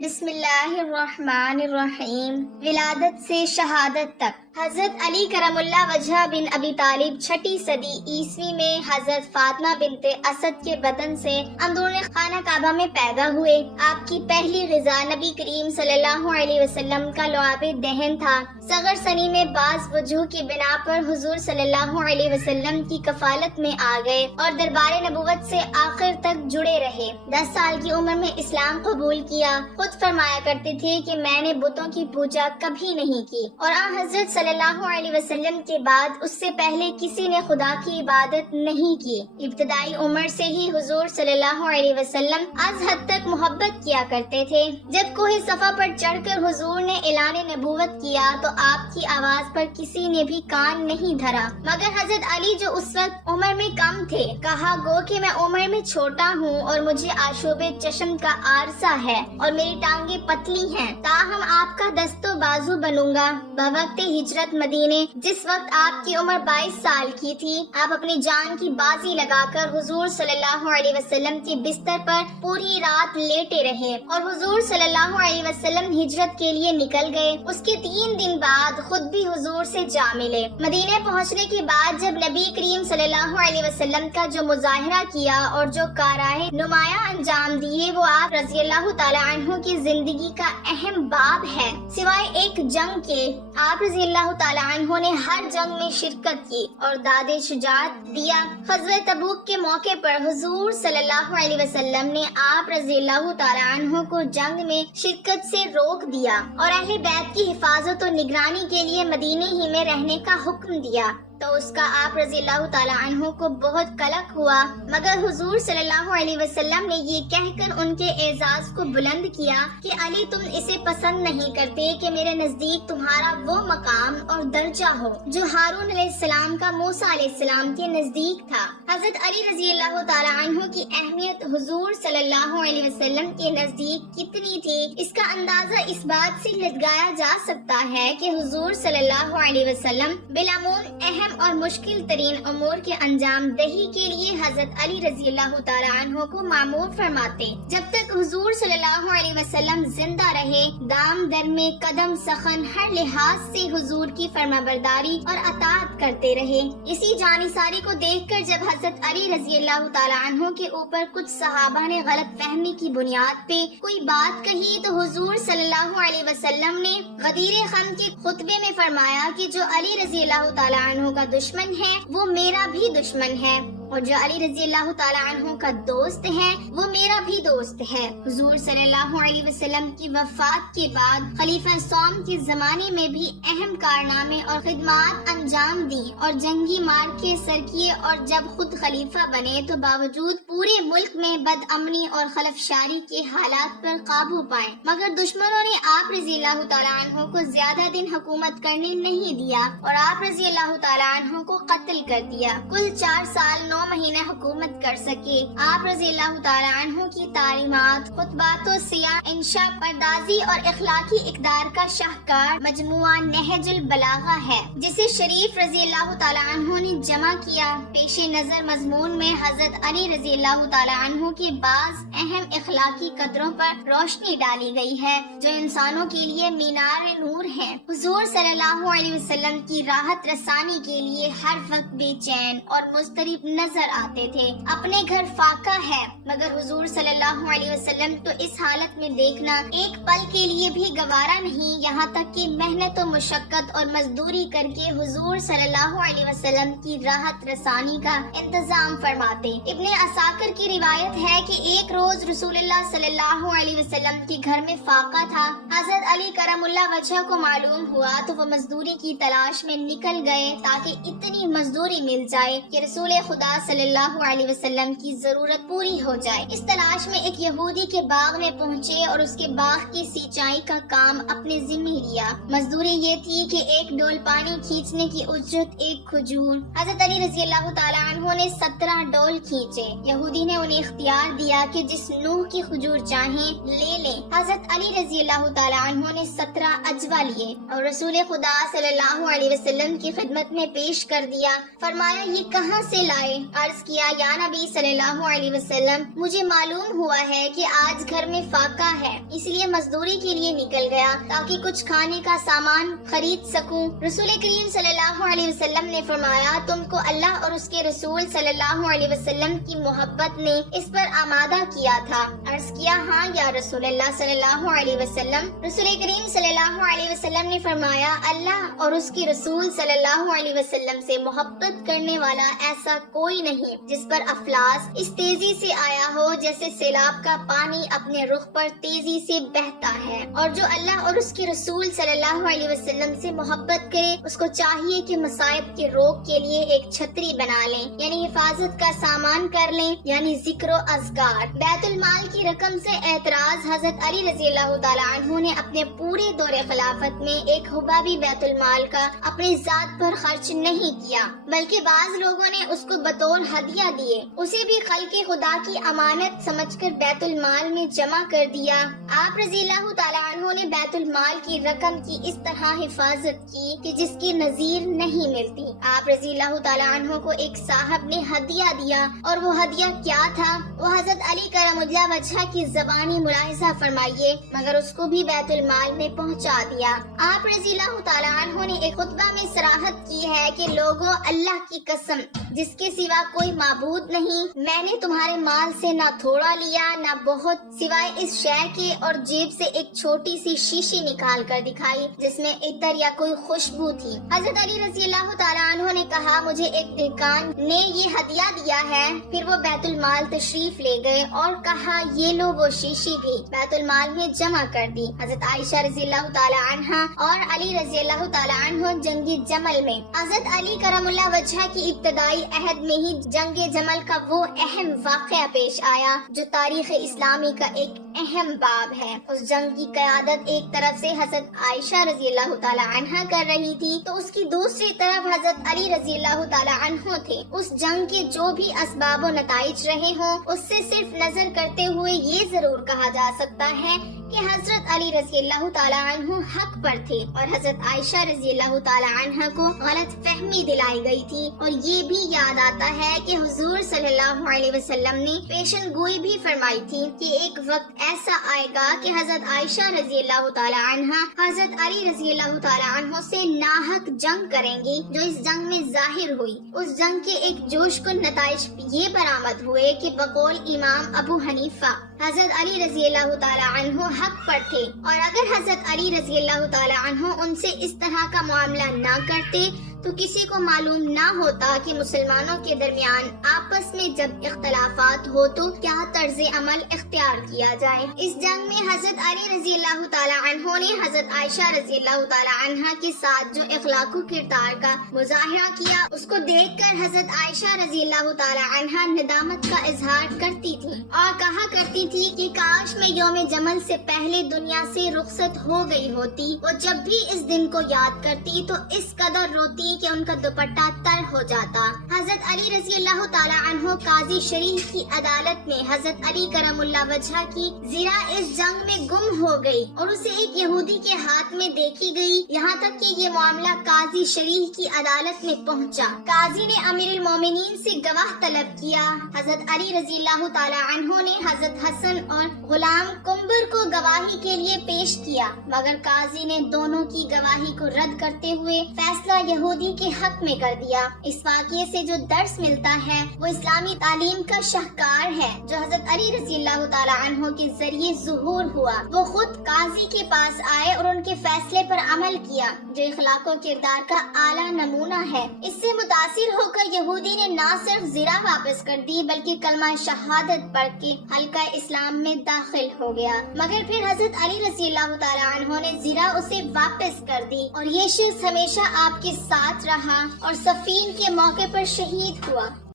بسم اللہ الرحمن الرحیم۔ ولادت سے شہادت تک حضرت علی کرم اللہ وجہ بن ابی طالب 6 صدی عیسوی میں حضرت فاطمہ بنت اسد کے بطن سے اندرون خانہ کعبہ میں پیدا ہوئے۔ آپ کی پہلی غذا نبی کریم صلی اللہ علیہ وسلم کا لعاب دہن تھا۔ صغر سنی میں بعض وجوہ کی بنا پر حضور صلی اللہ علیہ وسلم کی کفالت میں آ گئے اور دربار نبوت سے آخر تک جڑے رہے۔ 10 سال کی عمر میں اسلام قبول کیا۔ خود فرمایا کرتے تھے کہ میں نے بتوں کی پوجا کبھی نہیں کی، اور حضرت صلی اللہ علیہ وسلم کے بعد اس سے پہلے کسی نے خدا کی عبادت نہیں کی۔ ابتدائی عمر سے ہی حضور صلی اللہ علیہ وسلم از حد تک محبت کیا کرتے تھے۔ جب کوہ صفا پر چڑھ کر حضور نے اعلان نبوت کیا تو آپ کی آواز پر کسی نے بھی کان نہیں دھرا، مگر حضرت علی جو اس وقت عمر میں کم تھے، کہا گو کہ میں عمر میں چھوٹا ہوں اور مجھے آشوب چشم کا عارضہ ہے اور میری ٹانگیں پتلی ہیں، تاہم آپ کا دست و بازو بنوں گا۔ بوقت ہجرت مدینے، جس وقت آپ کی عمر 22 سال کی تھی، آپ اپنی جان کی بازی لگا کر حضور صلی اللہ علیہ وسلم کی بستر پر پوری رات لیٹے رہے اور حضور صلی اللہ علیہ وسلم ہجرت کے لیے نکل گئے۔ اس کے 3 دن بعد خود بھی حضور سے جا ملے۔ مدینے پہنچنے کے بعد جب نبی کریم صلی اللہ علیہ وسلم کا جو مظاہرہ کیا اور جو کارائے نمایاں انجام دیے، وہ آپ رضی اللہ تعالی عنہ کی زندگی کا اہم باب ہے۔ سوائے ایک جنگ کے، آپ رضی اللہ تعالی عنہ نے ہر جنگ میں شرکت کی اور داد شجاعت دیا۔ غزوہ تبوک کے موقع پر حضور صلی اللہ علیہ وسلم نے آپ رضی اللہ تعالی عنہ کو جنگ میں شرکت سے روک دیا اور اہل بیت کی حفاظت و نگرانی کے لیے مدینے ہی میں رہنے کا حکم دیا، تو اس کا آپ رضی اللہ تعالی عنہ کو بہت قلق ہوا، مگر حضور صلی اللہ علیہ وسلم نے یہ کہہ کر ان کے اعزاز کو بلند کیا کہ علی تم اسے پسند نہیں کرتے کہ میرے نزدیک تمہارا وہ مقام اور درجہ ہو جو ہارون علیہ السلام کا موسیٰ علیہ السلام کے نزدیک تھا۔ حضرت علی رضی اللہ تعالی عنہ کی اہمیت حضور صلی اللہ علیہ وسلم کے نزدیک کتنی تھی، اس کا اندازہ اس بات سے لگایا جا سکتا ہے کہ حضور صلی اللہ علیہ وسلم بالعموم اہم اور مشکل ترین امور کے انجام دہی کے لیے حضرت علی رضی اللہ تعالی عنہ کو مامور فرماتے۔ جب تک حضور صلی اللہ علیہ وسلم زندہ رہے، دام در میں قدم سخن ہر لحاظ سے حضور کی فرمانبرداری اور اطاعت کرتے رہے۔ اسی جانثاری کو دیکھ کر جب حضرت علی رضی اللہ تعالی عنہ کے اوپر کچھ صحابہ نے غلط فہمی کی بنیاد پہ کوئی بات کہی تو حضور صلی اللہ علیہ وسلم نے غدیر خم کے خطبے میں فرمایا کہ جو علی رضی اللہ تعالی عنہ کا دشمن ہے وہ میرا بھی دشمن ہے، اور جو علی رضی اللہ تعالی عنہ کا دوست ہے وہ میرا بھی دوست ہے۔ حضور صلی اللہ علیہ وسلم کی وفات کے بعد خلیفہ سوم کے زمانے میں بھی اہم کارنامے اور خدمات انجام دی اور جنگی مارکے سر کیے، اور جب خود خلیفہ بنے تو باوجود پورے ملک میں بد امنی اور خلفشاری کے حالات پر قابو پائے، مگر دشمنوں نے آپ رضی اللہ تعالی عنہ کو زیادہ دن حکومت کرنے نہیں دیا اور آپ رضی اللہ تعالی عنہ کو قتل کر دیا۔ کل 4 سال 9 مہینے حکومت کر سکے۔ آپ رضی اللہ تعالی عنہ کی تعلیمات، خطبات و سیاح، انشاء پردازی اور اخلاقی اقدار کا شاہکار مجموعہ نہج البلاغہ ہے، جسے شریف رضی اللہ تعالی عنہ نے جمع کیا۔ پیش نظر مضمون میں حضرت علی رضی اللہ تعالی عنہ کے بعض اہم اخلاقی قدروں پر روشنی ڈالی گئی ہے جو انسانوں کے لیے مینار نور ہیں۔ حضور صلی اللہ علیہ وسلم کی راحت رسانی کے لیے ہر وقت بے چین اور مضطرب نظر آتے تھے۔ اپنے گھر فاقہ ہے، مگر حضور صلی اللہ علیہ وسلم تو اس حالت میں دیکھنا ایک پل کے لیے بھی گوارا نہیں، یہاں تک کہ محنت و مشقت اور مزدوری کر کے حضور صلی اللہ علیہ وسلم کی راحت رسانی کا انتظام فرماتے۔ ابن عساکر کی روایت ہے کہ ایک روز رسول اللہ صلی اللہ علیہ وسلم کے گھر میں فاقہ تھا۔ حضرت علی کرم اللہ وجہ کو معلوم ہوا تو وہ مزدوری کی تلاش میں نکل گئے تاکہ اتنی مزدوری مل جائے کہ رسول خدا صلی اللہ علیہ وسلم کی ضرورت پوری ہو جائے۔ اس تلاش میں ایک یہودی کے باغ میں پہنچے اور اس کے باغ کی سینچائی کا کام اپنے ذمہ لیا۔ مزدوری یہ تھی کہ ایک ڈول پانی کھینچنے کی اجرت 1 کھجور۔ حضرت علی رضی اللہ تعالی عنہ نے 17 ڈول کھینچے۔ یہودی نے انہیں اختیار دیا کہ جس نوع کی کھجور چاہیں لے لیں۔ حضرت علی رضی اللہ تعالی عنہ نے 17 اجوا لیے اور رسول خدا صلی اللہ علیہ وسلم کی خدمت میں پیش کر دیا۔ فرمایا یہ کہاں سے لائے؟ عرض کیا یا نبی صلی اللہ علیہ وسلم مجھے معلوم ہوا ہے کہ آج گھر میں فاقہ ہے، اس لیے مزدوری کے لیے نکل گیا تاکہ کچھ کھانے کا سامان خرید سکوں۔ رسول کریم صلی اللہ علیہ وسلم نے فرمایا تم کو اللہ اور اس کے رسول صلی اللہ علیہ وسلم کی محبت نے اس پر آمادہ کیا تھا۔ عرض کیا ہاں یا رسول اللہ صلی اللہ علیہ وسلم۔ رسول کریم صلی اللہ علیہ وسلم نے فرمایا اللہ اور اس کے رسول صلی اللہ علیہ وسلم سے محبت کرنے والا ایسا کوئی نہیں جس پر افلاس اس تیزی سے آیا ہو جیسے سیلاب کا پانی اپنے رخ پر تیزی سے بہتا ہے، اور جو اللہ اور اس کے رسول صلی اللہ علیہ وسلم سے محبت کرے اس کو چاہیے کہ مصائب کے روک کے لیے ایک چھتری بنا لیں، یعنی حفاظت کا سامان کر لیں، یعنی ذکر و اذکار۔ بیت المال کی رقم سے اعتراض حضرت علی رضی اللہ تعالیٰ عنہ نے اپنے پورے دور خلافت میں ایک حبہ بھی بیت المال کا اپنی ذات پر خرچ نہیں کیا، بلکہ بعض لوگوں نے اس کو بطور ہدیہ دیے، اسے بھی خلق خدا کی امانت سمجھ کر بیت المال میں جمع کر دیا۔ آپ رضی اللہ تعالیٰ عنہ نے بیت المال کی رقم کی اس طرح حفاظت کی کہ جس کی نظیر نہیں ملتی۔ آپ رضی اللہ تعالیٰ عنہ کو ایک صاحب نے ہدیہ دیا، اور وہ ہدیہ کیا تھا؟ وہ حضرت علی کرم اللہ وجہ کی زبانی ملاحظہ فرمائیے، مگر اس کو بھی بیت المال میں پہنچا دیا۔ آپ رضی اللہ تعالیٰ عنہ نے ایک خطبہ میں صراحت کی ہے کہ لوگوں اللہ کی قسم جس کے سوا کوئی معبود نہیں، میں نے تمہارے مال سے نہ تھوڑا لیا نہ بہت، سوائے اس شے کے اور جیب سے ایک چھوٹی سی شیشی نکال کر دکھائی جس میں عطر یا کوئی خوشبو تھی۔ حضرت علی رضی اللہ تعالیٰ عنہ نے کہا مجھے ایک دہقان نے یہ ہدیہ دیا ہے، پھر وہ بیت المال تشریف لے گئے اور کہا یہ لو وہ شیشی بھی بیت المال میں جمع کر دی۔ حضرت عائشہ رضی اللہ تعالیٰ عنہ اور علی رضی اللہ تعالیٰ عنہ جنگ جمل میں، حضرت علی کرم اللہ وجہ کی ابتدائی عہد میں ہی جنگ جمل کا وہ اہم واقعہ پیش آیا جو تاریخ اسلامی کا ایک اہم باب ہے۔ اس جنگ کی قیادت ایک طرف سے حضرت عائشہ رضی اللہ تعالیٰ عنہ کر رہی تھی تو اس کی دوسری طرف حضرت علی رضی اللہ تعالیٰ عنہ تھے۔ اس جنگ کے جو بھی اسباب و نتائج رہے ہوں اس سے صرف نظر کرتے ہوئے یہ ضرور کہا جا سکتا ہے کہ حضرت علی رضی اللہ تعالیٰ عنہ حق پر تھے اور حضرت عائشہ رضی اللہ تعالیٰ عنہ کو غلط فہمی دلائی گئی تھی۔ اور یہ بھی یاد آتا ہے کہ حضور صلی اللہ علیہ وسلم نے پیشن گوئی بھی فرمائی تھی کہ ایک وقت ایسا آئے گا کہ حضرت عائشہ رضی اللہ تعالیٰ عنہ حضرت علی رضی اللہ تعالیٰ عنہ سے ناحق جنگ کریں گی جو اس جنگ میں ظاہر ہوئی۔ اس جنگ کے ایک جوش کن نتائج یہ برآمد ہوئے کہ بقول امام ابو حنیفہ حضرت علی رضی اللہ تعالیٰ عنہ حق پر تھے، اور اگر حضرت علی رضی اللہ تعالیٰ عنہ ان سے اس طرح کا معاملہ نہ کرتے تو کسی کو معلوم نہ ہوتا کہ مسلمانوں کے درمیان آپس میں جب اختلافات ہو تو کیا طرز عمل اختیار کیا جائے۔ اس جنگ میں حضرت علی رضی اللہ تعالیٰ عنہ نے حضرت عائشہ رضی اللہ تعالیٰ عنہ کے ساتھ جو اخلاق و کردار کا مظاہرہ کیا اس کو دیکھ کر حضرت عائشہ رضی اللہ تعالیٰ عنہ ندامت کا اظہار کرتی تھی اور کہا کرتی تھی کہ کاش میں یوم جمل سے پہلے دنیا سے رخصت ہو گئی ہوتی۔ وہ جب بھی اس دن کو یاد کرتی تو اس قدر روتی کہ ان کا دوپٹہ تر ہو جاتا۔ حضرت علی رضی اللہ تعالیٰ عنہ قاضی شریف کی عدالت میں حضرت علی کرم اللہ وجہ کی زرہ اس جنگ میں گم ہو گئی اور اسے ایک یہودی کے ہاتھ میں دیکھی گئی، یہاں تک کہ یہ معاملہ قاضی شریف کی عدالت میں پہنچا۔ قاضی نے امیر المومنین سے گواہ طلب کیا۔ حضرت علی رضی اللہ تعالیٰ عنہ نے حضرت حسن اور غلام کمبر کو گواہی کے لیے پیش کیا، مگر قاضی نے دونوں کی گواہی کو رد کرتے ہوئے فیصلہ یہودی کے حق میں کر دیا۔ اس واقعے سے جو درس ملتا ہے وہ اسلامی تعلیم کا شاہکار ہے جو حضرت علی رضی اللہ تعالیٰ عنہ کے ذریعے ظہور ہوا۔ وہ خود قاضی کے پاس آئے اور ان کے فیصلے پر عمل کیا جو اخلاق و کردار کا اعلیٰ نمونہ ہے۔ اس سے متاثر ہو کر یہودی نے نہ صرف زرہ واپس کر دی بلکہ کلمہ شہادت پڑھ کے حلقہ اسلام میں داخل ہو گیا، مگر پھر حضرت علی رضی اللہ تعالیٰ عنہ نے زرہ اسے واپس کر دی اور یہ شخص ہمیشہ آپ کے ساتھ رہا اور صفین کے موقع پر شہید ہوا۔